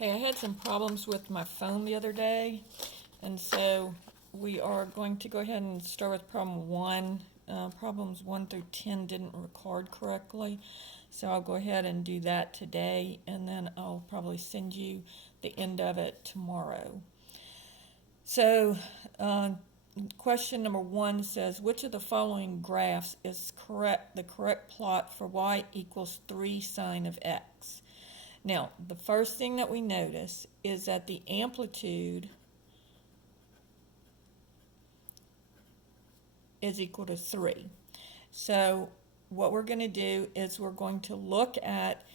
Okay, I had some problems with my phone the other day, and so we are going to go ahead and start with problem 1. Problems 1 through 10 didn't record correctly, so I'll go ahead and do that today, and then I'll probably send you the end of it tomorrow. So, question number 1 says, which of the following graphs is the correct plot for y equals 3 sine of x? Now, the first thing that we notice is that the amplitude is equal to 3. So what we're going to do is we're going to look at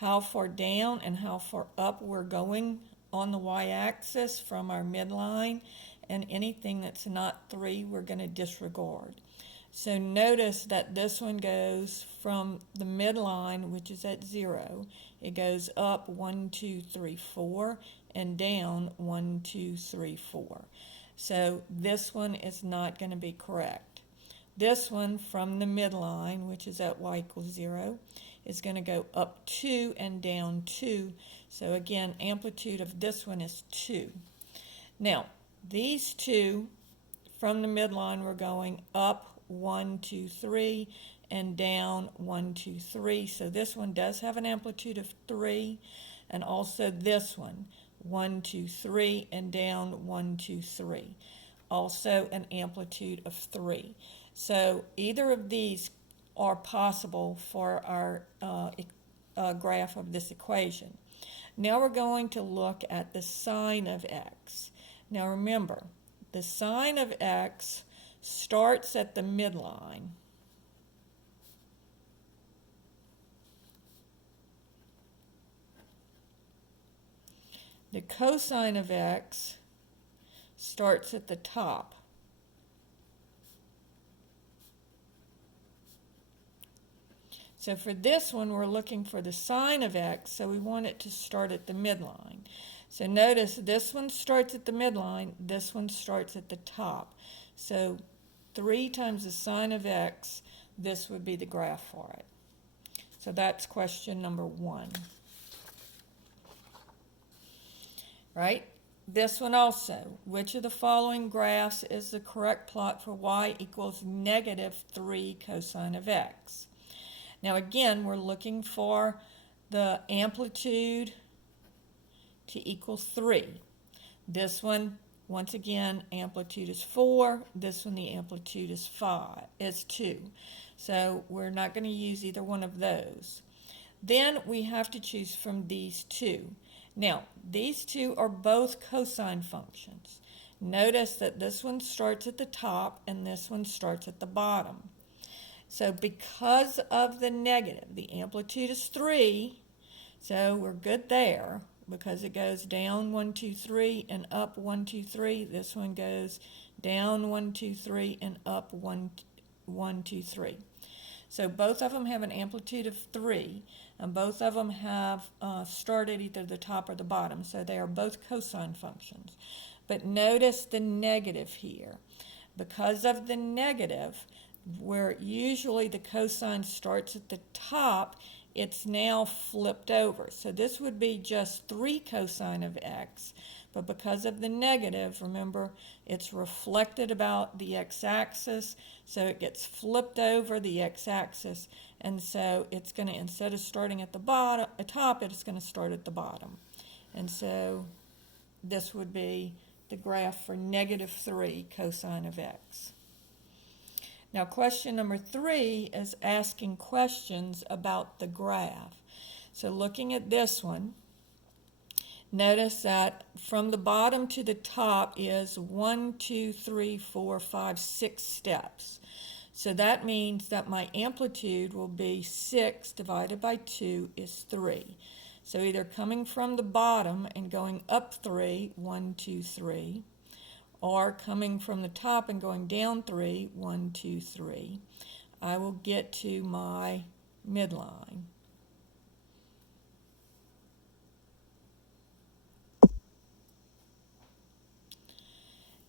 how far down and how far up we're going on the y-axis from our midline, and anything that's not 3 we're going to disregard. So notice that this one goes from the midline, which is at 0. It goes up 1, 2, 3, 4, and down 1, 2, 3, 4. So this one is not going to be correct. This one from the midline, which is at y equals 0, is going to go up 2 and down 2. So again, amplitude of this one is 2. Now, these two from the midline we're going up 1, 2, 3, and down 1, 2, 3. So this one does have an amplitude of 3, and also this one, 1, 2, 3, and down 1, 2, 3. Also an amplitude of 3. So either of these are possible for our graph of this equation. Now we're going to look at the sine of x. Now remember, the sine of x starts at the midline. The cosine of x starts at the top. So for this one, we're looking for the sine of x, so we want it to start at the midline. So notice this one starts at the midline, this one starts at the top. So 3 times the sine of x, this would be the graph for it. So that's question number 1. Right? This one also, which of the following graphs is the correct plot for y equals negative 3 cosine of x? Now again, we're looking for the amplitude to equal 3. This one, once again, amplitude is 4. This one, the amplitude is 2. So we're not going to use either one of those. Then we have to choose from these two. Now, these two are both cosine functions. Notice that this one starts at the top and this one starts at the bottom. So because of the negative, the amplitude is 3, so we're good there, because it goes down 1, 2, 3 and up 1, 2, 3. This one goes down 1, 2, 3 and up 1, 2, 3. So both of them have an amplitude of 3, and both of them have started either the top or the bottom, so they are both cosine functions. But notice the negative here. Because of the negative, where usually the cosine starts at the top, it's now flipped over. So this would be just 3 cosine of x, but because of the negative, remember, it's reflected about the x-axis, so it gets flipped over the x-axis, and so it's going to, instead of starting at the top, it's going to start at the bottom. And so this would be the graph for negative 3 cosine of x. Now, question number 3 is asking questions about the graph. So looking at this one, notice that from the bottom to the top is 1, 2, 3, 4, 5, 6 steps. So that means that my amplitude will be 6 divided by 2 is 3. So either coming from the bottom and going up 3, 1, 2, 3, or coming from the top and going down 3, 1, 2, 3, I will get to my midline.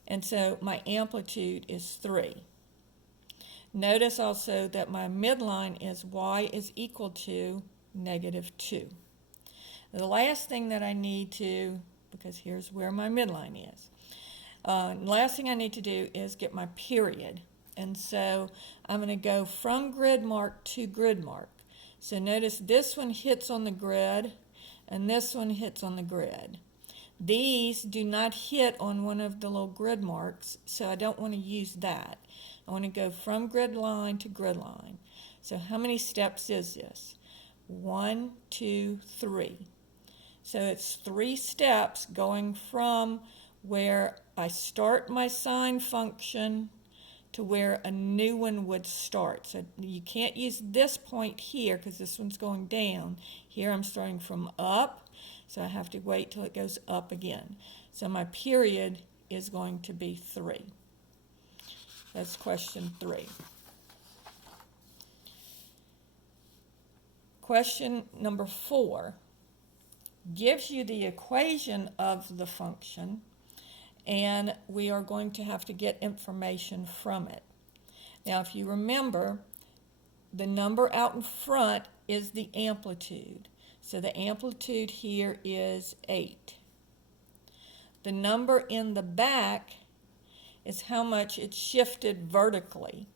And so my amplitude is 3. Notice also that my midline is y is equal to negative 2. The last thing that I need to, because here's where my midline is, last thing I need to do is get my period. And so I'm going to go from grid mark to grid mark. So notice this one hits on the grid and this one hits on the grid. These do not hit on one of the little grid marks, so I don't want to use that. I want to go from grid line to grid line. So how many steps is this? 1, 2, 3. So it's 3 steps going from where I start my sine function to where a new one would start. So you can't use this point here because this one's going down. Here I'm starting from up, so I have to wait till it goes up again. So my period is going to be 3. That's question 3. Question number 4 gives you the equation of the function, and we are going to have to get information from it. Now, if you remember, the number out in front is the amplitude. So the amplitude here is 8. The number in the back is how much it's shifted vertically.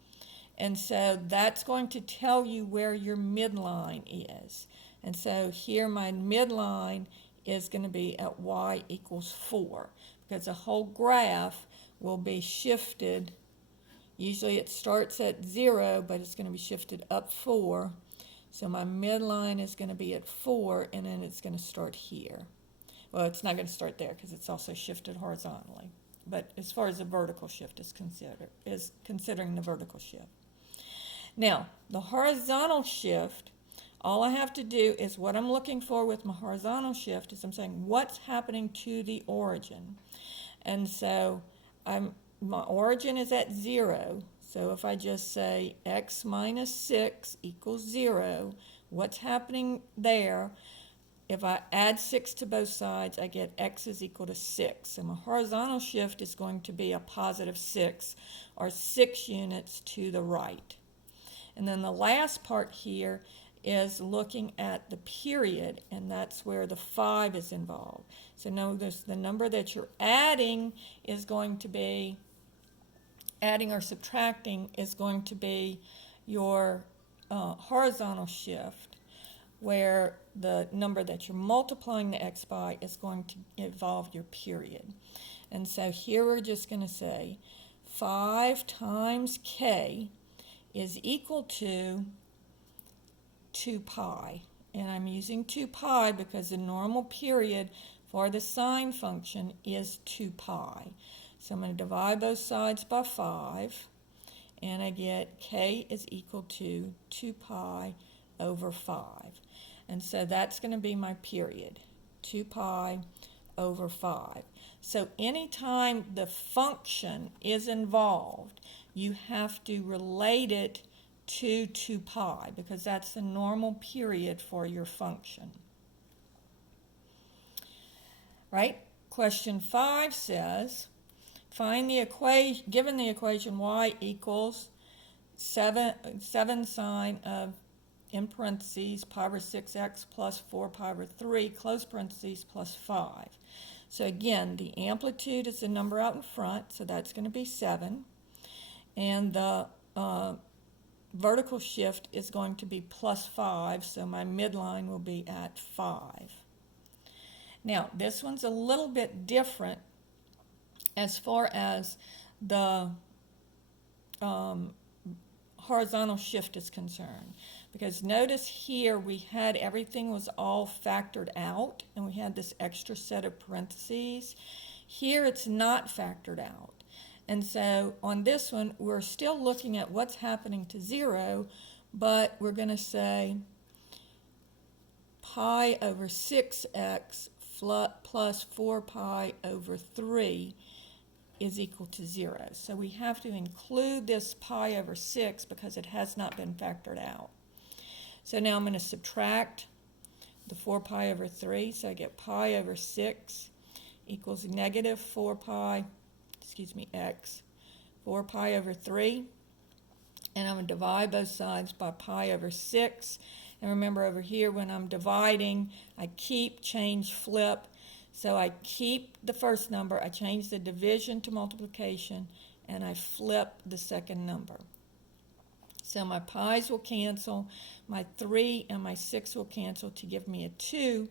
And so that's going to tell you where your midline is. And so here my midline is going to be at y equals 4, because the whole graph will be shifted. Usually it starts at 0, but it's going to be shifted up 4. So my midline is going to be at 4, and then it's going to start here. Well, it's not going to start there because it's also shifted horizontally. But as far as the vertical shift is considering the vertical shift. Now, the horizontal shift, all I have to do is what I'm looking for with my horizontal shift is I'm saying what's happening to the origin. And so my origin is at 0. So if I just say x minus 6 equals 0, what's happening there? If I add 6 to both sides, I get x is equal to 6. So my horizontal shift is going to be a positive 6, or 6 units to the right. And then the last part here is looking at the period, and that's where the 5 is involved. So notice the number that you're adding is going to be, adding or subtracting is going to be your horizontal shift, where the number that you're multiplying the x by is going to involve your period. And so here we're just going to say 5 times k is equal to 2 pi. And I'm using 2 pi because the normal period for the sine function is 2 pi. So I'm going to divide both sides by 5, and I get k is equal to 2 pi over 5. And so that's going to be my period, 2 pi over 5. So anytime the function is involved, you have to relate it to 2 pi, because that's the normal period for your function. Right? Question 5 says, find the equation, given the equation y equals 7 sine of, in parentheses, pi over 6x plus 4 pi over 3, close parentheses, plus 5. So again, the amplitude is the number out in front, so that's going to be 7. And the vertical shift is going to be plus 5, so my midline will be at 5. Now, this one's a little bit different as far as the horizontal shift is concerned, because notice here we had everything was all factored out, and we had this extra set of parentheses. Here it's not factored out. And so on this one, we're still looking at what's happening to 0, but we're going to say pi over 6x plus 4 pi over 3 is equal to 0. So we have to include this pi over 6 because it has not been factored out. So now I'm going to subtract the 4 pi over 3, so I get pi over 6 equals negative 4 pi, x, 4 pi over 3, and I'm going to divide both sides by pi over 6, And remember over here when I'm dividing, I keep, change, flip. So I keep the first number, I change the division to multiplication, and I flip the second number. So my pi's will cancel, my 3 and my 6 will cancel to give me a 2,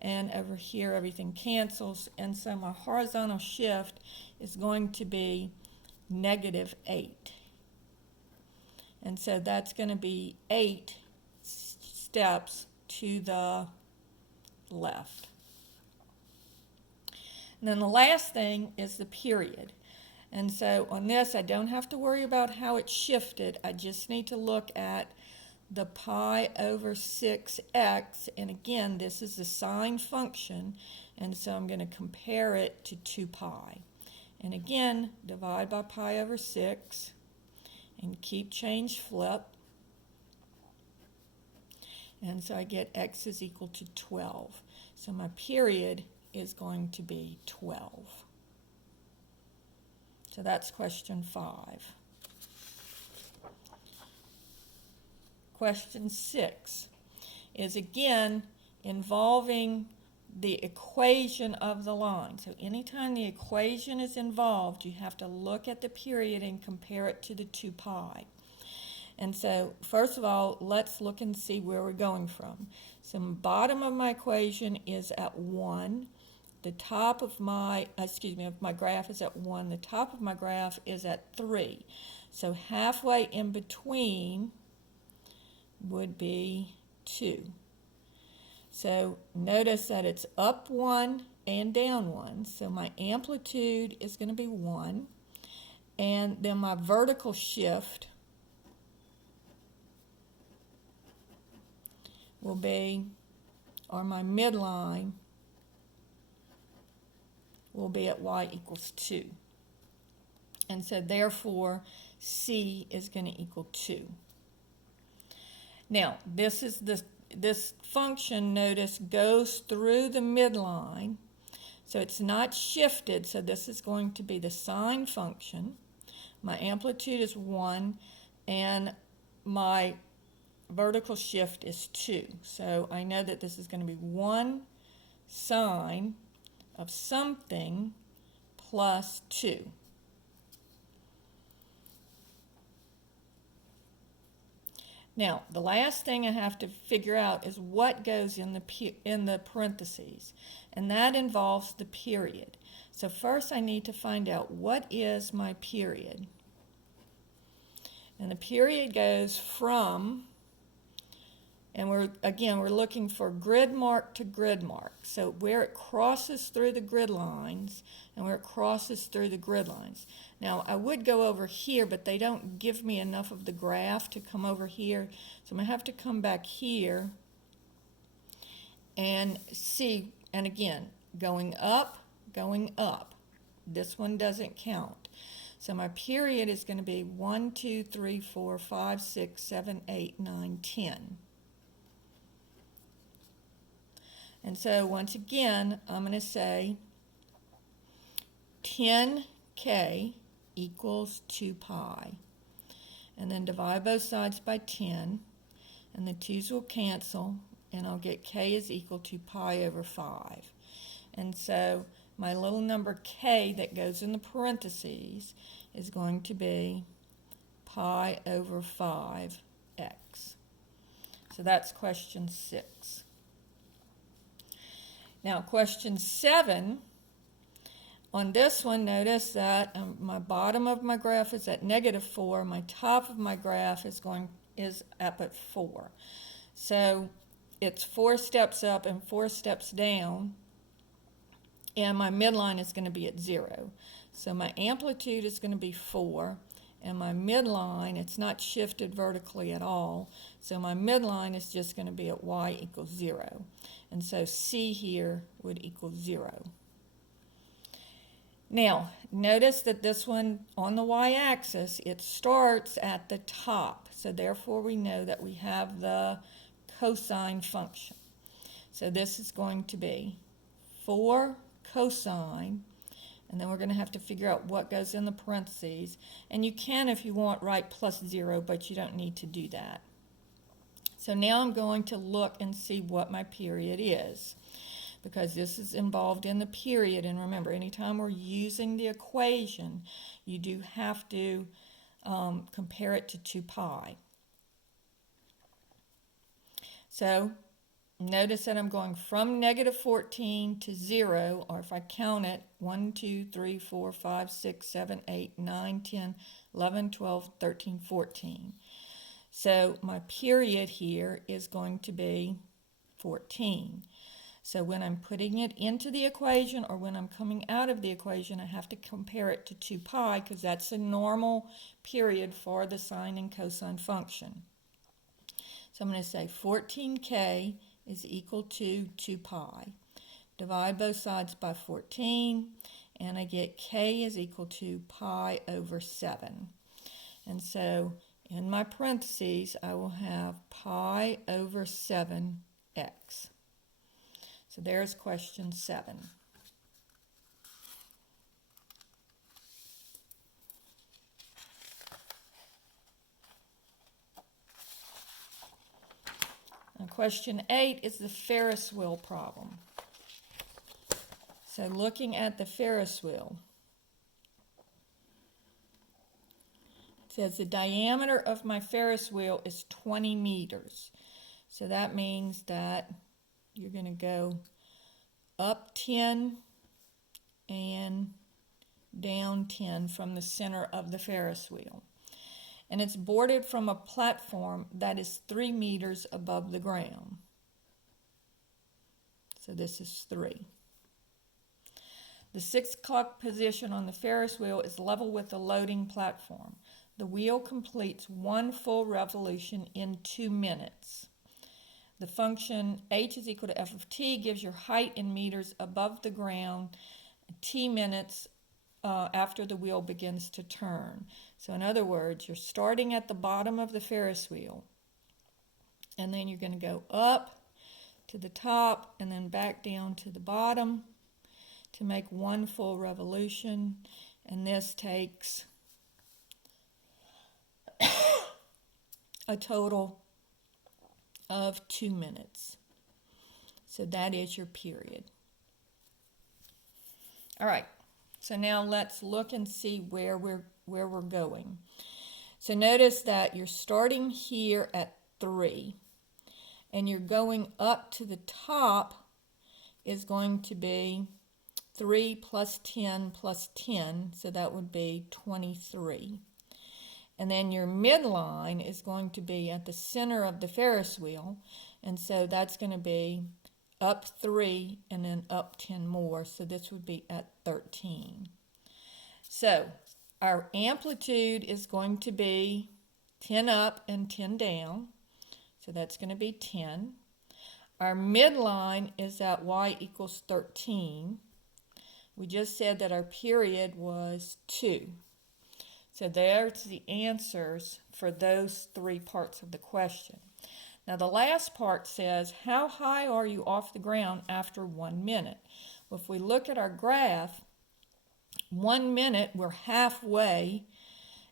and over here everything cancels, and so my horizontal shift is going to be -8. And so that's going to be 8 steps to the left. And then the last thing is the period. And so on this, I don't have to worry about how it shifted. I just need to look at the pi over 6x. And again, this is a sine function. And so I'm going to compare it to 2 pi. And again, divide by pi over 6. And keep, change, flip. And so I get x is equal to 12. So my period is going to be 12. So that's question 5. Question 6 is again involving the equation of the line. So anytime the equation is involved, you have to look at the period and compare it to the 2 pi. And so first of all, let's look and see where we're going from. So the bottom of my equation is at 1. The top of my, my graph is at 1. The top of my graph is at 3. So halfway in between would be 2. So notice that it's up 1 and down 1. So my amplitude is going to be 1. And then my vertical shift will be, or my midline will be at y equals 2. And so therefore, C is going to equal 2. Now, this function, notice, goes through the midline. So it's not shifted, so this is going to be the sine function. My amplitude is 1, and my vertical shift is 2. So I know that this is going to be 1 sine of something plus 2. Now, the last thing I have to figure out is what goes in the parentheses, and that involves the period. So first I need to find out what is my period. And the period goes from, and we're looking for grid mark to grid mark. So where it crosses through the grid lines and where it crosses through the grid lines. Now I would go over here, but they don't give me enough of the graph to come over here. So I'm going to have to come back here and see, and again, going up. This one doesn't count. So my period is going to be 1, 2, 3, 4, 5, 6, 7, 8, 9, 10. And so once again, I'm going to say 10k equals 2 pi. And then divide both sides by 10. And the 2's will cancel. And I'll get k is equal to pi over 5. And so my little number k that goes in the parentheses is going to be pi over 5x. So that's question 6. Now, question 7, on this one, notice that my bottom of my graph is at -4. My top of my graph is up at 4. So it's 4 steps up and 4 steps down, and my midline is going to be at 0. So my amplitude is going to be 4, and my midline, it's not shifted vertically at all, so my midline is just going to be at y equals 0. And so C here would equal 0. Now, notice that this one on the y-axis, it starts at the top. So therefore we know that we have the cosine function. So this is going to be 4 cosine, and then we're going to have to figure out what goes in the parentheses. And you can, if you want, write plus 0, but you don't need to do that. So now I'm going to look and see what my period is, because this is involved in the period. And remember, anytime we're using the equation, you do have to compare it to 2 pi. So notice that I'm going from negative 14 to 0, or if I count it, 1, 2, 3, 4, 5, 6, 7, 8, 9, 10, 11, 12, 13, 14. So my period here is going to be 14. So when I'm putting it into the equation or when I'm coming out of the equation, I have to compare it to 2 pi because that's the normal period for the sine and cosine function. So I'm going to say 14k is equal to 2 pi. Divide both sides by 14, and I get k is equal to pi over 7. And so in my parentheses, I will have pi over 7x. So there's question 7. Now question 8 is the Ferris wheel problem. So looking at the Ferris wheel, it says the diameter of my Ferris wheel is 20 meters. So that means that you're going to go up 10 and down 10 from the center of the Ferris wheel. And it's boarded from a platform that is 3 meters above the ground. So this is 3. The 6 o'clock position on the Ferris wheel is level with the loading platform. The wheel completes 1 full revolution in 2 minutes. The function h is equal to f of t gives your height in meters above the ground, t minutes after the wheel begins to turn. So in other words, you're starting at the bottom of the Ferris wheel, and then you're going to go up to the top and then back down to the bottom to make 1 full revolution, and this takes a total of 2 minutes. So that is your period. All right, so now let's look and see where we're going. So notice that you're starting here at 3, and you're going up to the top is going to be 3 plus 10 plus 10, so that would be 23. And then your midline is going to be at the center of the Ferris wheel, and so that's going to be up 3 and then up 10 more, so this would be at 13. So our amplitude is going to be 10 up and 10 down, so that's going to be 10. Our midline is at y equals 13. We just said that our period was 2. So there's the answers for those 3 parts of the question. Now the last part says, how high are you off the ground after 1 minute? Well, if we look at our graph, 1 minute, we're halfway,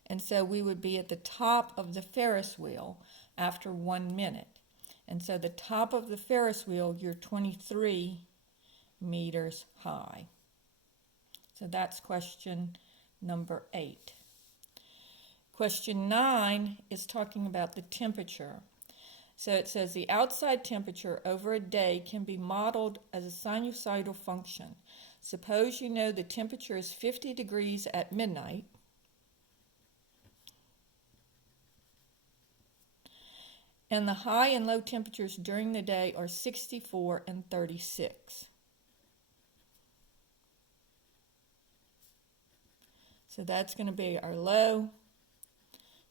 and so we would be at the top of the Ferris wheel after 1 minute. And so the top of the Ferris wheel, you're 23 meters high. So that's question number 8. Question 9 is talking about the temperature. So it says the outside temperature over a day can be modeled as a sinusoidal function. Suppose you know the temperature is 50 degrees at midnight, and the high and low temperatures during the day are 64 and 36. So that's going to be our low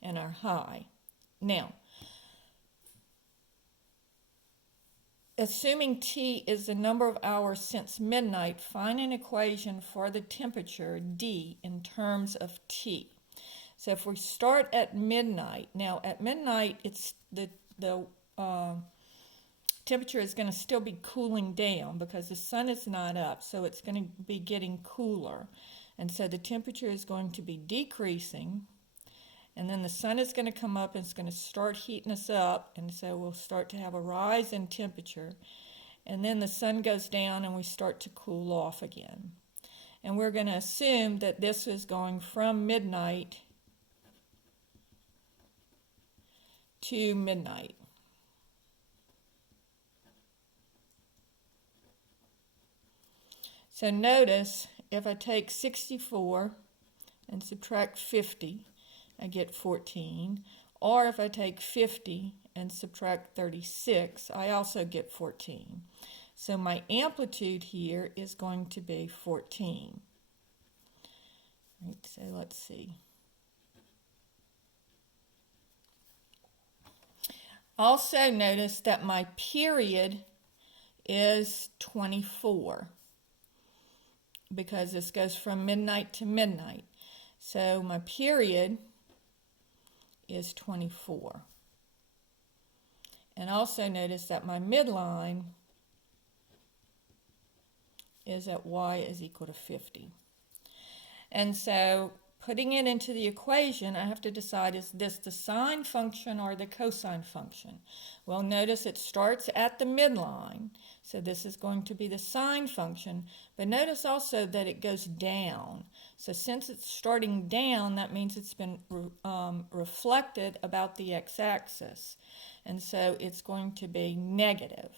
and our high. Now, assuming T is the number of hours since midnight, find an equation for the temperature D in terms of T. So if we start at midnight, now at midnight it's the temperature is going to still be cooling down because the sun is not up, so it's going to be getting cooler. And so the temperature is going to be decreasing, and then the sun is going to come up and it's going to start heating us up, and so we'll start to have a rise in temperature, and then the sun goes down and we start to cool off again. And we're going to assume that this is going from midnight to midnight. So notice if I take 64 and subtract 50, I get 14. Or if I take 50 and subtract 36, I also get 14. So my amplitude here is going to be 14. Right, so let's see. Also notice that my period is 24 because this goes from midnight to midnight. So my period is 24. And also notice that my midline is at y is equal to 50. And so putting it into the equation, I have to decide, is this the sine function or the cosine function? Well, notice it starts at the midline, so this is going to be the sine function, but notice also that it goes down. So since it's starting down, that means it's been reflected about the x-axis, and so it's going to be negative.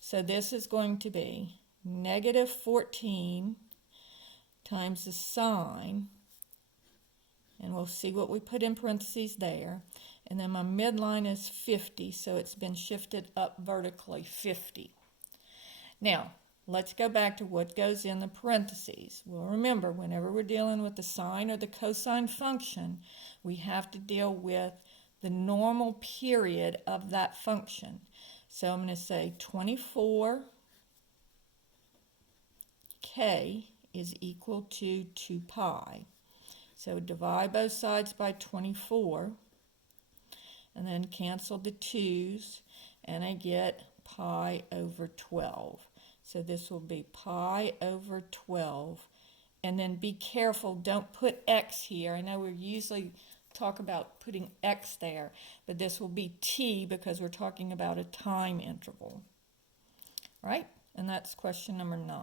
So this is going to be negative 14 times the sine, and we'll see what we put in parentheses there, and then my midline is 50, so it's been shifted up vertically 50. Now let's go back to what goes in the parentheses. Well, remember, whenever we're dealing with the sine or the cosine function, we have to deal with the normal period of that function. So I'm going to say 24k is equal to 2 pi. So divide both sides by 24 and then cancel the 2's, and I get pi over 12. So this will be pi over 12. And then be careful, don't put x here. I know we usually talk about putting x there, but this will be t because we're talking about a time interval. Right? And that's question number 9.